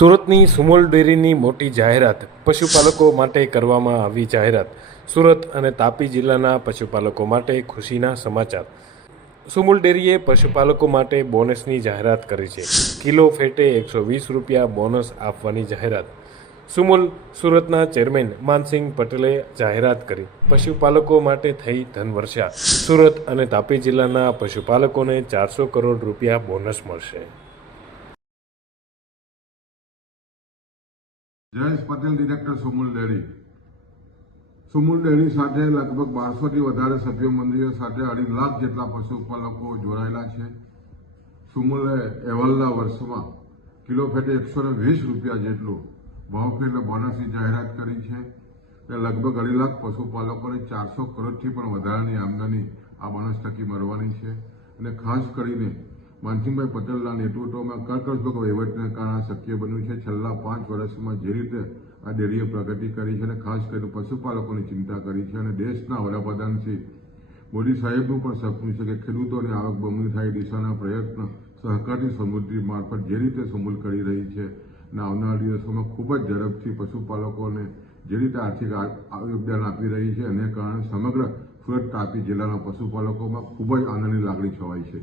સુરતની સુમુલ ડેરીની મોટી જાહેરાત પશુપાલકો માટે કરવામાં આવી જાહેરાત. સુરત અને તાપી જિલ્લાના પશુપાલકો માટે ખુશીના સમાચાર. સુમુલ ડેરીએ પશુપાલકો માટે બોનસની જાહેરાત કરી છે. કિલો ફેટે 120 રૂપિયા બોનસ આપવાની જાહેરાત. સુમુલ સુરતના ચેરમેન માનસિંહ પટેલે જાહેરાત કરી. પશુપાલકો માટે થઈ ધનવર્ષા. સુરત અને તાપી જિલ્લાના પશુપાલકોને 400 કરોડ રૂપિયા બોનસ મળશે. Jayesh Patel, director Sumul dairy. Sumul dairy સાથે લગભગ 1200થી વધારે સભ્ય મંડળીઓ સાથે 2.5 લાખ જેટલા પશુપાલકો જોડાયેલા છે. સુમુલે એવલના વર્ષમાં કિલો ફેટે 120 રૂપિયા જેટલું ભાવફેર બોનસની જાહેરાત કરી છે. તે લગભગ 2.5 લાખ પશુપાલકોને 400 કરોડથી પણ વધારાની આમદની આ બોનસ થકી મળવાની છે. અને ખાસ કરીને માનસિંહભાઈ પટેલના નેતૃત્વમાં કરકસભ વહીવટને કારણે શક્ય બન્યું છે. છેલ્લા 5 વર્ષમાં જે રીતે આ ડેરીએ પ્રગતિ કરી છે અને ખાસ કરીને પશુપાલકોની ચિંતા કરી છે અને દેશના વડાપ્રધાન શ્રી મોદી સાહેબનું પણ સપનું છે કે ખેડૂતોની આવક બમણી થાય દિશાના પ્રયત્ન સહકારી સમૃદ્ધિ મારફત જે રીતે સુમુલ કરી રહી છે અને આવનારા દિવસોમાં ખૂબ જ ઝડપથી પશુપાલકોને જે રીતે આર્થિક યોગદાન આપી રહી છે એને કારણે સમગ્ર સુરત તાપી જિલ્લાના પશુપાલકોમાં ખૂબ જ આનંદની લાગણી છવાઈ છે.